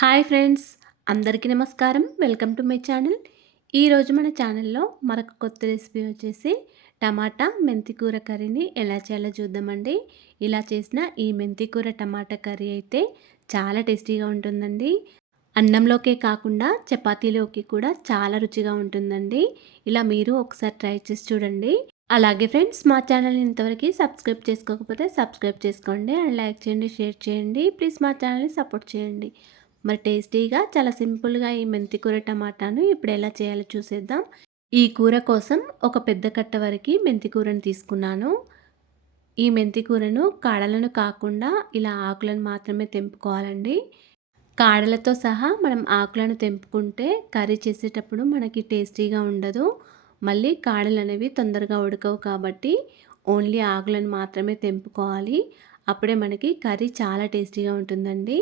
Hi friends, అందరికీ నమస్కారం. Welcome to my channel. ఈరోజు మన ఛానల్లో మరొక కొత్త రెసిపీ వచ్చేసి టమాటా మెంతి కూర కర్రీని ఎలా చేయాలో చూద్దామండి. ఇలా చేసిన ఈ మెంతి కూర టమాటా కర్రీ అయితే చాలా టేస్టీగా ఉంటుందండి. అన్నంలోకే కాకుండా చపాతీలోకి కూడా చాలా రుచిగా ఉంటుందండి. ఇలా మీరు ఒకసారి ట్రై చేసి చూడండి. అలాగే ఫ్రెండ్స్, మా ఛానల్ని ఇంతవరకు సబ్స్క్రైబ్ చేసుకోకపోతే సబ్స్క్రైబ్ చేసుకోండి అండ్ లైక్ చేయండి, షేర్ చేయండి. ప్లీజ్ మా ఛానల్ని సపోర్ట్ చేయండి. మరి టేస్టీగా చాలా సింపుల్గా ఈ మెంతి కూర టమాటాను ఇప్పుడు ఎలా చేయాలో చూసేద్దాం. ఈ కూర కోసం ఒక పెద్ద కట్ట వరకు మెంతి కూరను తీసుకున్నాను. ఈ మెంతి కూరను కాడలను కాకుండా ఇలా ఆకులను మాత్రమే తెంపుకోవాలండి. కాడలతో సహా మనం ఆకులను తెంపుకుంటే కర్రీ చేసేటప్పుడు మనకి టేస్టీగా ఉండదు. మళ్ళీ కాడలు అనేవి తొందరగా ఉడకవు కాబట్టి ఓన్లీ ఆకులను మాత్రమే తెంపుకోవాలి. అప్పుడే మనకి కర్రీ చాలా టేస్టీగా ఉంటుందండి.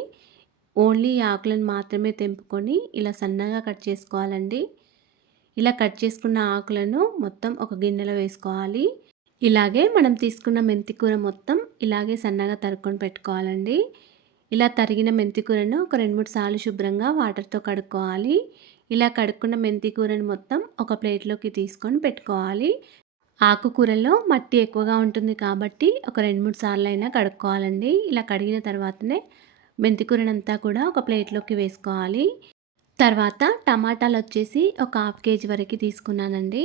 ఓన్లీ ఈ ఆకులను మాత్రమే తెంపుకొని ఇలా సన్నగా కట్ చేసుకోవాలండి. ఇలా కట్ చేసుకున్న ఆకులను మొత్తం ఒక గిన్నెలో వేసుకోవాలి. ఇలాగే మనం తీసుకున్న మెంతి కూర మొత్తం ఇలాగే సన్నగా తరుక్కొని పెట్టుకోవాలండి. ఇలా తరిగిన మెంతి కూరను ఒక 2-3 సార్లు శుభ్రంగా వాటర్తో కడుక్కోవాలి. ఇలా కడుక్కున్న మెంతి కూరను మొత్తం ఒక ప్లేట్లోకి తీసుకొని పెట్టుకోవాలి. ఆకుకూరలో మట్టి ఎక్కువగా ఉంటుంది కాబట్టి ఒక 2-3 సార్లు అయినా కడుక్కోవాలండి. ఇలా కడిగిన తర్వాతనే మెంతికూరనంతా కూడా ఒక ప్లేట్లోకి వేసుకోవాలి. తర్వాత టమాటాలు వచ్చేసి ఒక 1/2 కేజీ వరకు తీసుకున్నానండి.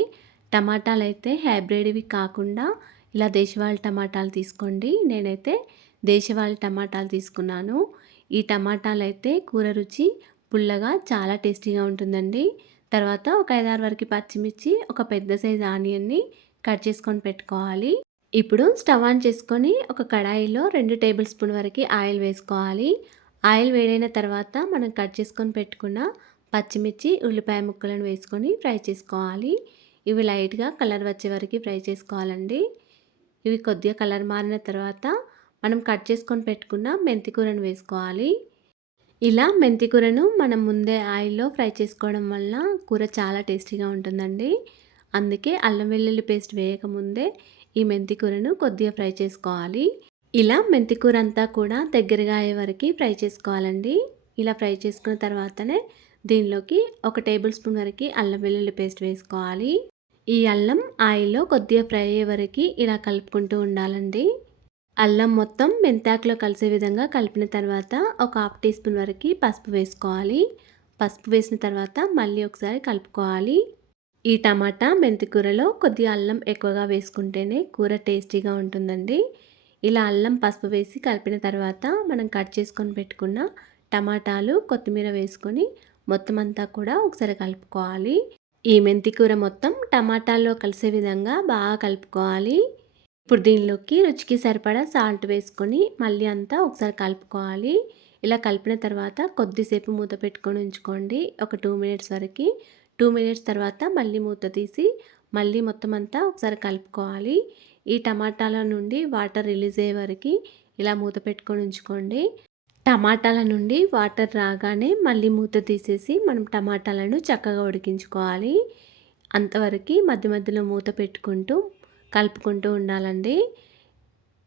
టమాటాలు అయితే హైబ్రిడ్వి కాకుండా ఇలా దేశవాళీ టమాటాలు తీసుకోండి. నేనైతే దేశవాళీ టమాటాలు తీసుకున్నాను. ఈ టమాటాలు అయితే కూర రుచి పుల్లగా చాలా టేస్టీగా ఉంటుందండి. తర్వాత ఒక 5-6 వరకు పచ్చిమిర్చి, ఒక పెద్ద సైజు ఆనియన్ని కట్ చేసుకొని పెట్టుకోవాలి. ఇప్పుడు స్టవ్ ఆన్ చేసుకొని ఒక కడాయిలో 2 టేబుల్ స్పూన్ వరకు ఆయిల్ వేసుకోవాలి. ఆయిల్ వేడైన తర్వాత మనం కట్ చేసుకొని పెట్టుకున్న పచ్చిమిర్చి, ఉల్లిపాయ ముక్కలను వేసుకొని ఫ్రై చేసుకోవాలి. ఇవి లైట్గా కలర్ వచ్చే వరకు ఫ్రై చేసుకోవాలండి. ఇవి కొద్దిగా కలర్ మారిన తర్వాత మనం కట్ చేసుకొని పెట్టుకున్న మెంతి కూరను వేసుకోవాలి. ఇలా మెంతి కూరను మనం ముందే ఆయిల్లో ఫ్రై చేసుకోవడం వల్ల కూర చాలా టేస్టీగా ఉంటుందండి. అందుకే అల్లం వెల్లుల్లి పేస్ట్ వేయకముందే ఈ మెంతి కూరను కొద్దిగా ఫ్రై చేసుకోవాలి. ఇలా మెంతి కూర అంతా కూడా దగ్గరగా అయ్యే వరకు ఫ్రై చేసుకోవాలండి. ఇలా ఫ్రై చేసుకున్న తర్వాతనే దీనిలోకి ఒక టేబుల్ స్పూన్ వరకు అల్లం వెల్లుల్లి పేస్ట్ వేసుకోవాలి. ఈ అల్లం ఆయిల్లో కొద్దిగా ఫ్రై అయ్యే వరకు ఇలా కలుపుకుంటూ ఉండాలండి. అల్లం మొత్తం మెంతాకులో కలిసే విధంగా కలిపిన తర్వాత ఒక 1/2 టీ స్పూన్ వరకు పసుపు వేసుకోవాలి. పసుపు వేసిన తర్వాత మళ్ళీ ఒకసారి కలుపుకోవాలి. ఈ టమాటా మెంతి కూరలో కొద్దిగా అల్లం ఎక్కువగా వేసుకుంటేనే కూర టేస్టీగా ఉంటుందండి. ఇలా అల్లం పసుపు వేసి కలిపిన తర్వాత మనం కట్ చేసుకొని పెట్టుకున్న టమాటాలు, కొత్తిమీర వేసుకొని మొత్తం అంతా కూడా ఒకసారి కలుపుకోవాలి. ఈ మెంతి కూర మొత్తం టమాటాల్లో కలిసే విధంగా బాగా కలుపుకోవాలి. ఇప్పుడు దీనిలోకి రుచికి సరిపడా సాల్ట్ వేసుకొని మళ్ళీ అంతా ఒకసారి కలుపుకోవాలి. ఇలా కలిపిన తర్వాత కొద్దిసేపు మూత పెట్టుకొని ఉంచుకోండి. ఒక 2 మినిట్స్ వరకు. 2 మినిట్స్ తర్వాత మళ్ళీ మూత తీసి మళ్ళీ మొత్తం అంతా ఒకసారి కలుపుకోవాలి. ఈ టమాటాల నుండి వాటర్ రిలీజ్ అయ్యే వరకు ఇలా మూత పెట్టుకొని ఉంచుకోండి. టమాటాల నుండి వాటర్ రాగానే మళ్ళీ మూత తీసేసి మనం టమాటాలను చక్కగా ఉడికించుకోవాలి. అంతవరకు మధ్య మధ్యలో మూత పెట్టుకుంటూ కలుపుకుంటూ ఉండాలండి.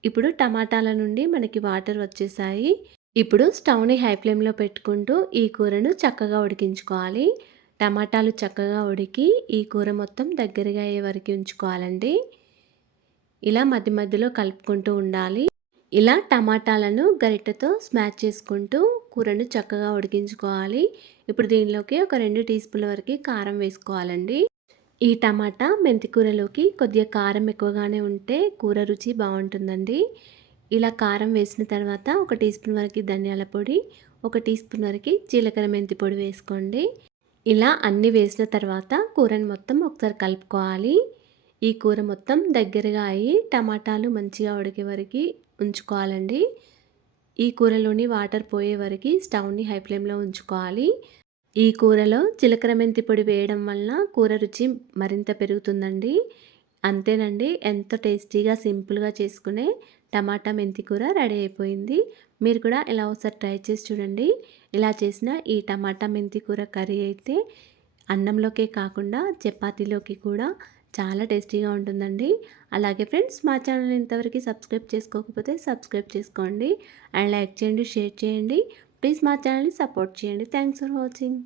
ఇప్పుడు టమాటాల నుండి మనకి వాటర్ వచ్చేసాయి. ఇప్పుడు స్టవ్ని హై ఫ్లేమ్లో పెట్టుకుంటూ ఈ కూరను చక్కగా ఉడికించుకోవాలి. టమాటాలు చక్కగా ఉడికి ఈ కూర మొత్తం దగ్గరగా అయ్యే వరకు ఉంచుకోవాలండి. ఇలా మధ్య మధ్యలో కలుపుకుంటూ ఉండాలి. ఇలా టమాటాలను గరిటెతో స్మాష్ చేసుకుంటూ కూరను చక్కగా ఉడికించుకోవాలి. ఇప్పుడు దీనిలోకి ఒక 2 టీ స్పూన్ల వరకు కారం వేసుకోవాలండి. ఈ టమాటా మెంతి కూరలోకి కొద్దిగా కారం ఎక్కువగానే ఉంటే కూర రుచి బాగుంటుందండి. ఇలా కారం వేసిన తర్వాత ఒక టీ స్పూన్ వరకు ధనియాల పొడి, ఒక టీ స్పూన్ వరకు జీలకర్ర మెంతి పొడి వేసుకోండి. ఇలా అన్నీ వేసిన తర్వాత కూరని మొత్తం ఒకసారి కలుపుకోవాలి. ఈ కూర మొత్తం దగ్గరగా అయ్యి టమాటాలు మంచిగా ఉడికే వరకు ఉంచుకోవాలండి. ఈ కూరలోని వాటర్ పోయే వరకు స్టవ్ని హై ఫ్లేమ్లో ఉంచుకోవాలి. ఈ కూరలో జీలకర్ర మెంతి పొడి వేయడం వల్ల కూర రుచి మరింత పెరుగుతుందండి. అంతేనండి, ఎంతో టేస్టీగా సింపుల్గా చేసుకునే టమాటా మెంతి కూర రెడీ అయిపోయింది. మీరు కూడా ఇలా ఒకసారి ట్రై చేసి చూడండి. ఇలా చేసిన ఈ టమాటా మెంతి కూర కర్రీ అయితే అన్నంలోకే కాకుండా చపాతీలోకి కూడా చాలా టేస్టీగా ఉంటుందండి. అలాగే ఫ్రెండ్స్, మా ఛానల్ ఇంతవరకు సబ్స్క్రైబ్ చేసుకోకపోతే సబ్స్క్రైబ్ చేసుకోండి అండ్ లైక్ చేయండి, షేర్ చేయండి. ప్లీజ్ మా ఛానల్ని సపోర్ట్ చేయండి. Thanks for watching.